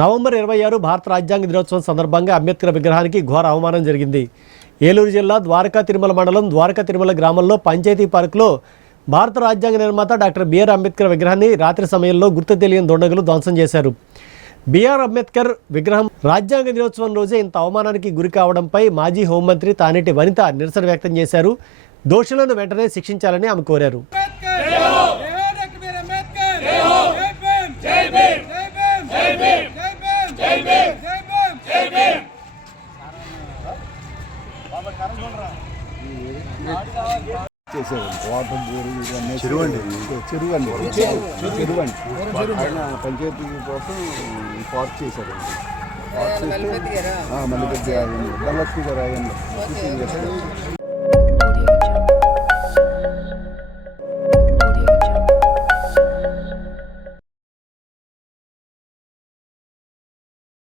November 26 భారత రాజ్యాంగ దినోత్సవం సందర్భంగా అంబేద్కర్ విగ్రహానికి ఘోర అవమానం జరిగింది. ఏలూరు జిల్లా ద్వారకా తిరుమల మండలం ద్వారకా తిరుమల గ్రామంలో పంచాయతీ పార్కులో భారత రాజ్యాంగ నిర్మాత డాక్టర్ బిఆర్ అంబేద్కర్ విగ్రహాన్ని రాత్రి సమయంలో గుర్తు తెలియని దుండగులు ధ్వంసం చేశారు. బిఆర్ అంబేద్కర్ విగ్రహం రాజ్యాంగ దినోత్సవం రోజే ఇంత అవమానానికి గురి కావడంపై మాజీ హోంమంత్రి తానేటి వనిత నిరసన వ్యక్తం చేశారు. దోషులను వెంటనే శిక్షించాలని ఆమె కోరారు. వాటర్ చెరువు ఆయన పంచాయతీ కోసం పార్క్ చేశారండి. పార్క్ చేస్తే మళ్ళీ ధనలక్ష్మి గారు